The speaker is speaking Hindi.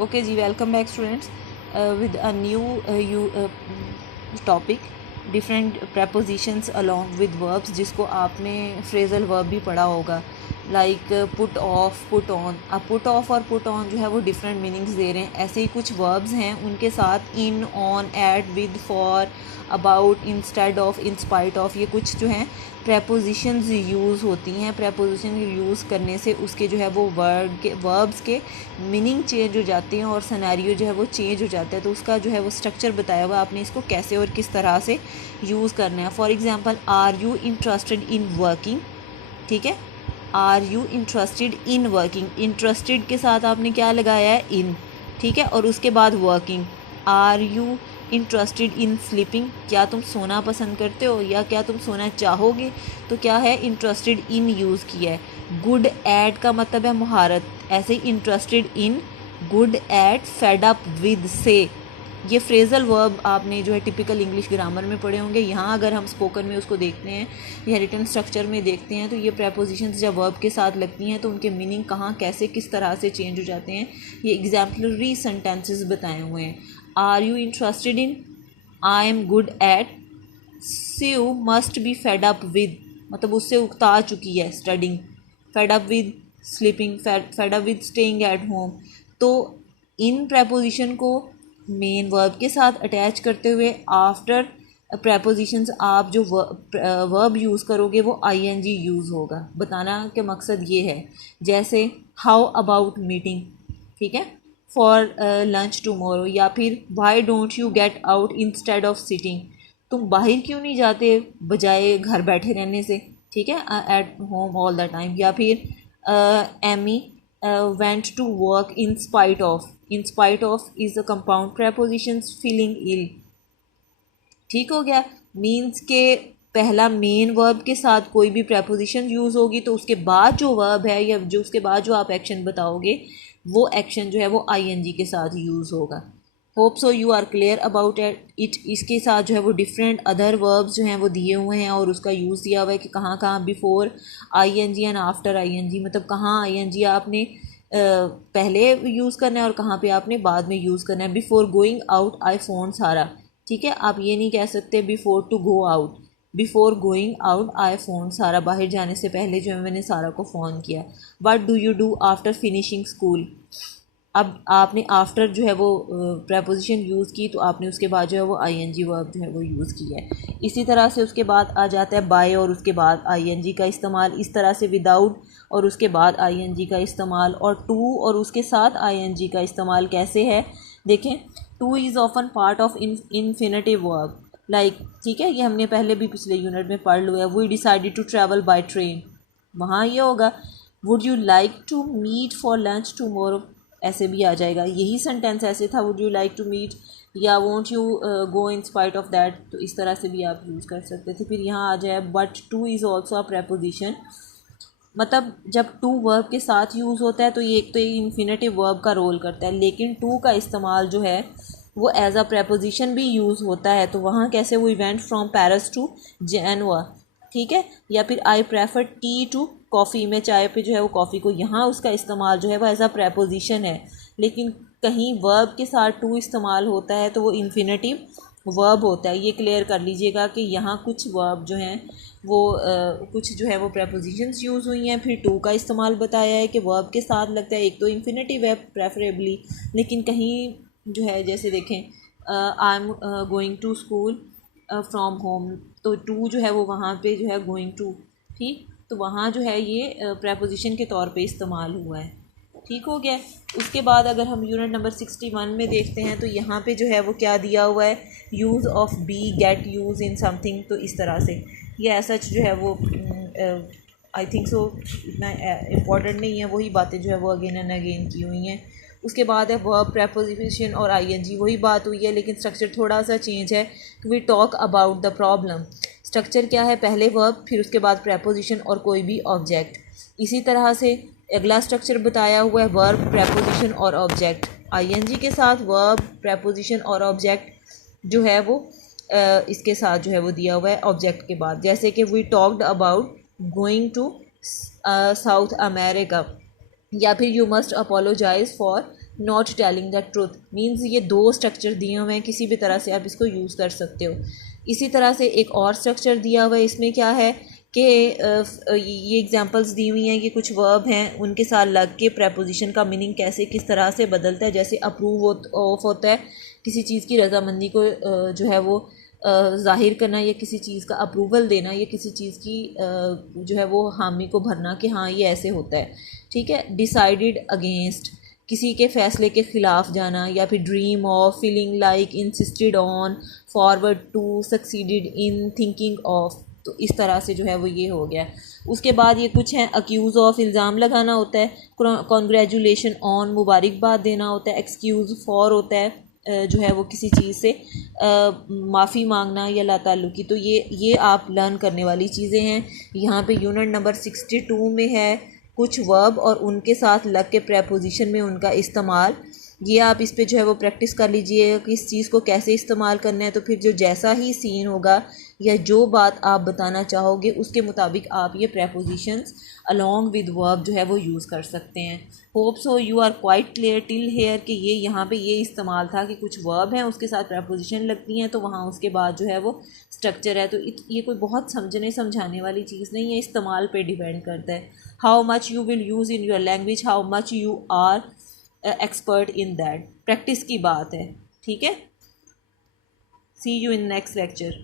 Okay ji, welcome back students with a new topic, different prepositions along with verbs, जिसको आपने फ्रेजल वर्ब भी पढ़ा होगा, like put off, put on. अब पुट ऑफ और पुट ऑन जो है वो डिफरेंट मीनिंग्स दे रहे हैं। ऐसे ही कुछ वर्ब्स हैं, उनके साथ in, on, at, with, for, about, instead of, in spite of, ये कुछ जो हैं प्रेपोजिशंस यूज़ होती हैं। प्रेपोजिशन यूज़ करने से उसके जो है वो वर्ड के वर्ब्स के मीनिंग चेंज हो जाते हैं और सिनेरियो जो है वो चेंज हो जाता है। तो उसका जो है वो स्ट्रक्चर बताया हुआ, आपने इसको कैसे और किस तरह से यूज़ करना है। For example, are you interested in working, ठीक है। Are you interested in working, interested के साथ आपने क्या लगाया है, इन, ठीक है। और उसके बाद working, are you interested in sleeping, क्या तुम सोना पसंद करते हो या क्या तुम सोना चाहोगे, तो क्या है, इंटरेस्टेड इन यूज़ किया है। गुड एट का मतलब है महारत, ऐसे ही interested in, good at, fed up with से। ये फ्रेजल वर्ब आपने जो है टिपिकल इंग्लिश ग्रामर में पढ़े होंगे। यहाँ अगर हम स्पोकन में उसको देखते हैं या रिटन स्ट्रक्चर में देखते हैं तो ये प्रेपोजिशंस जब वर्ब के साथ लगती हैं तो उनके मीनिंग कहाँ कैसे किस तरह से चेंज हो जाते हैं, ये एग्जाम्पलरी सेंटेंसेस बताए हुए हैं। Are you interested in, I am good at, Sue must be fed up with, मतलब उससे उकता चुकी है studying, fed up with sleeping, fed up with staying at home. तो इन प्रेपोजिशन को मेन वर्ब के साथ अटैच करते हुए आफ्टर प्रेपोजिशंस आप जो वर्ब यूज़ करोगे वो आईएनजी यूज़ होगा। बताना के मकसद ये है, जैसे हाउ अबाउट मीटिंग, ठीक है, फॉर लंच टुमारो, या फिर why don't you get out instead of sitting, तुम बाहर क्यों नहीं जाते बजाय घर बैठे रहने से, ठीक है, at home all the time. या फिर Amy went to work in spite of, in spite of is a compound preposition feeling ill, ठीक हो गया। मीन्स के पहला मेन वर्ब के साथ कोई भी प्रेपोजिशन यूज़ होगी तो उसके बाद जो वर्ब है या जो उसके बाद जो आप एक्शन बताओगे वो एक्शन जो है वो आईएनजी के साथ यूज़ होगा। Hope so you are clear about it. इसके साथ जो है वो डिफरेंट अदर वर्ब्स जो हैं वो दिए हुए हैं और उसका यूज़ दिया हुआ है कि कहाँ कहाँ before ING and after ING, मतलब कहाँ आईएनजी आपने पहले यूज़ करना है और कहाँ पे आपने बाद में यूज़ करना है। Before going out I phone Sara, ठीक है, आप ये नहीं कह सकते before to go out, before going out I phone Sara, बाहर जाने से पहले जो है मैंने सारा को फ़ोन किया। What do you do after finishing school, अब आपने आफ्टर जो है वो प्रेपोजिशन यूज़ की तो आपने उसके बाद जो है वो आईएनजी वर्ब जो है वो यूज़ किया है। इसी तरह से उसके बाद आ जाता है बाय और उसके बाद आईएनजी का इस्तेमाल, इस तरह से विदाउट और उसके बाद आईएनजी का इस्तेमाल, और टू और उसके साथ आईएनजी का इस्तेमाल कैसे है देखें। Two is often part of infinitive verb, like, ठीक है, ये हमने पहले भी पिछले यूनिट में पढ़ लिया। We decided to travel by train, वहाँ ये होगा would you like to meet for lunch tomorrow, ऐसे भी आ जाएगा। यही सेंटेंस ऐसे था, would you like to meet या won't you go in spite of that, तो इस तरह से भी आप यूज़ कर सकते थे। फिर यहाँ आ जाए but two is also a preposition, मतलब जब टू वर्ब के साथ यूज़ होता है तो ये एक तो इन्फिनेटिव वर्ब का रोल करता है, लेकिन टू का इस्तेमाल जो है वो एज अ प्रेपोजिशन भी यूज़ होता है। तो वहाँ कैसे, वो event from Paris to Geneva, ठीक है। या फिर I prefer tea to coffee, में चाय पे जो है वो कॉफ़ी को, यहाँ उसका इस्तेमाल जो है वो एज अ प्रेपोजिशन है, लेकिन कहीं वर्ब के साथ टू इस्तेमाल होता है तो वो इन्फिनेटिव वर्ब होता है। ये क्लियर कर लीजिएगा कि यहाँ कुछ वर्ब जो हैं वो कुछ जो है वो प्रेपोजिशंस यूज़ हुई हैं, फिर टू का इस्तेमाल बताया है कि वर्ब के साथ लगता है। एक तो इन्फिनेटिव है प्रेफरेबली, लेकिन कहीं जो है जैसे देखें I am going to school from home, तो टू जो है वो वहाँ पे जो है गोइंग टू, ठीक, तो वहाँ जो है ये प्रेपोजिशन के तौर पे इस्तेमाल हुआ है, ठीक हो गया। उसके बाद अगर हम यूनिट नंबर 61 में देखते हैं तो यहाँ पे जो है वो क्या दिया हुआ है, use of be, get use in something, तो इस तरह से ये ऐसा जो है वो आई थिंक सो इतना इम्पॉर्टेंट नहीं है, वही बातें जो है वो अगेन एंड अगेन की हुई हैं। उसके बाद है वर्ब, प्रेपोजिशन और आईएनजी, वही बात हुई है लेकिन स्ट्रक्चर थोड़ा सा चेंज है। We talk about the problem, structure क्या है, पहले वर्ब फिर उसके बाद प्रेपोजिशन और कोई भी ऑब्जेक्ट। इसी तरह से अगला स्ट्रक्चर बताया हुआ है वर्ब, प्रेपोजिशन और ऑब्जेक्ट, आईएनजी के साथ वर्ब, प्रेपोजिशन और ऑब्जेक्ट जो है वो इसके साथ जो है वो दिया हुआ है ऑब्जेक्ट के बाद। जैसे कि we talked about going to South America, या फिर you must apologise for not telling the truth means ये दो स्ट्रक्चर दिए हुए हैं, किसी भी तरह से आप इसको यूज़ कर सकते हो। इसी तरह से एक और स्ट्रक्चर दिया हुआ है, इसमें क्या है कि ये एग्जांपल्स दी हुई हैं, ये कुछ वर्ब हैं, उनके साथ लग के प्रेपोजिशन का मीनिंग कैसे किस तरह से बदलता है। जैसे अप्रूव ऑफ होता है किसी चीज़ की रजामंदी को जो है वो ज़ाहिर करना, या किसी चीज़ का अप्रूवल देना, या किसी चीज़ की जो है वो हामी को भरना कि हाँ ये ऐसे होता है, ठीक है। डिसाइडेड अगेंस्ट किसी के फ़ैसले के ख़िलाफ़ जाना, या फिर dream of, feeling like, insisted on, forward to, succeeded in, thinking of. तो इस तरह से जो है वो ये हो गया। उसके बाद ये कुछ हैं अक्यूज़ ऑफ, इल्ज़ाम लगाना होता है। कॉन्ग्रेचुलेशन ऑन, मुबारकबाद देना होता है। एक्सक्यूज़ फॉर होता है जो है वो किसी चीज़ से माफ़ी मांगना या लाताल्लुकी। तो ये आप लर्न करने वाली चीज़ें हैं। यहाँ पे यूनिट नंबर 62 में है कुछ वर्ब और उनके साथ लग के प्रेपोजिशन में उनका इस्तेमाल। ये आप इस पे जो है वो प्रैक्टिस कर लीजिएगा कि इस चीज़ को कैसे इस्तेमाल करना है। तो फिर जो जैसा ही सीन होगा या जो बात आप बताना चाहोगे उसके मुताबिक आप ये प्रेपोजिशंस अलॉन्ग विद वर्ब जो है वो यूज़ कर सकते हैं। Hope so you are quite clear till here कि ये यहाँ पे ये इस्तेमाल था कि कुछ वर्ब हैं उसके साथ प्रेपोजिशन लगती हैं तो वहाँ उसके बाद जो है वो स्ट्रक्चर है। तो ये कोई बहुत समझने समझाने वाली चीज़ नहीं है, इस्तेमाल पे डिपेंड करता है। How much you will use in your language, how much you are expert in that, practice की बात है, ठीक है। See you in next lecture.